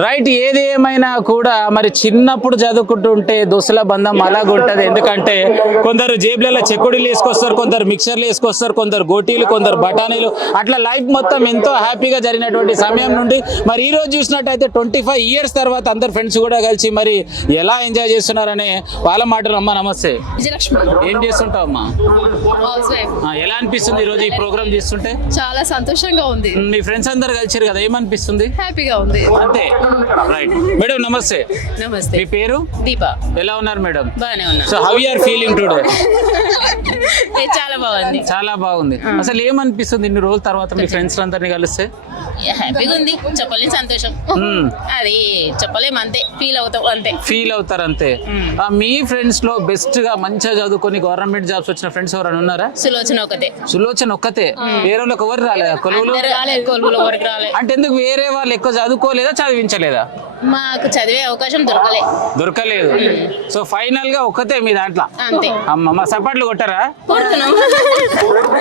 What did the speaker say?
Right, ఏది ఏమైనా కూడా మరి చిన్నప్పుడు చదువుకుంటుంటే దోస్తుల బంధం అలాగుంటది. ఎందుకంటే కొందరు జేబులలో చెక్కుడులు వేసుకొస్తారు, కొందరు మిక్చర్లు వేసుకొస్తారు, కొందరు గోటీలు, కొందరు బఠానీలు, అట్లా లైఫ్ మొత్తం ఎంతో హ్యాపీగా జరిగినటువంటి సమయం నుండి మరి ఈ రోజు చూసినట్టయితే 25 years తర్వాత అందరు ఫ్రెండ్స్ కూడా కలిసి మరి ఎలా ఎంజాయ్ చేస్తున్నారని వాళ్ళ మాటలు. అమ్మ నమస్తే, ఏం చేస్తుంటావు అమ్మా? ఎలా అనిపిస్తుంది ఈ రోజు ఈ ప్రోగ్రామ్ చేస్తుంటే? చాలా సంతోషంగా ఉంది. మీ ఫ్రెండ్స్ అందరు కలిసారు కదా, ఏమనిపిస్తుంది? హ్యాపీగా ఉంది. అంతే. రైట్ మేడం, నమస్తే. నమస్తే. మీ పేరు? దీప. ఎలా ఉన్నారు మేడం? బాగానే ఉన్నా. So how you are feeling today? చాలా బాగుంది. చాలా బాగుంది. అసలు ఏమనిపిస్తుంది ఇన్ని రోజుల తర్వాత మీ ఫ్రెండ్స్ అందరినీ కలిస్తే? హ్యాపీగా ఉంది, చెప్పలేని సంతోషం. అది చెప్పలేము, అంతే ఫీల్ అవుతాం, అంతే ఫీల్ అవుతారు అంతే. మీ ఫ్రెండ్స్ లో బెస్ట్ గా మంచిగా చదువుకొని గవర్నమెంట్ జాబ్స్ వచ్చిన ఫ్రెండ్స్ ఎవరైనా ఉన్నారా? సులోచన ఒకటే. సులోచన ఒక్కతే? వేరే వాళ్ళకి ఎవరు రాలేదా? కొలువులు కొలువులో వరకు రాలేదు. అంటే ఎందుకు? వేరే వాళ్ళు ఎక్కువ చదువుకోలేదా, చదివించలేదా? మాకు చదివే అవకాశం దొరకలేదు. సో ఫైనల్ గా ఒక్కతే మీ దాంట్లో? అంతే. అమ్మ మా సపాట్లు కొట్టారా? కొడుతున్నాం.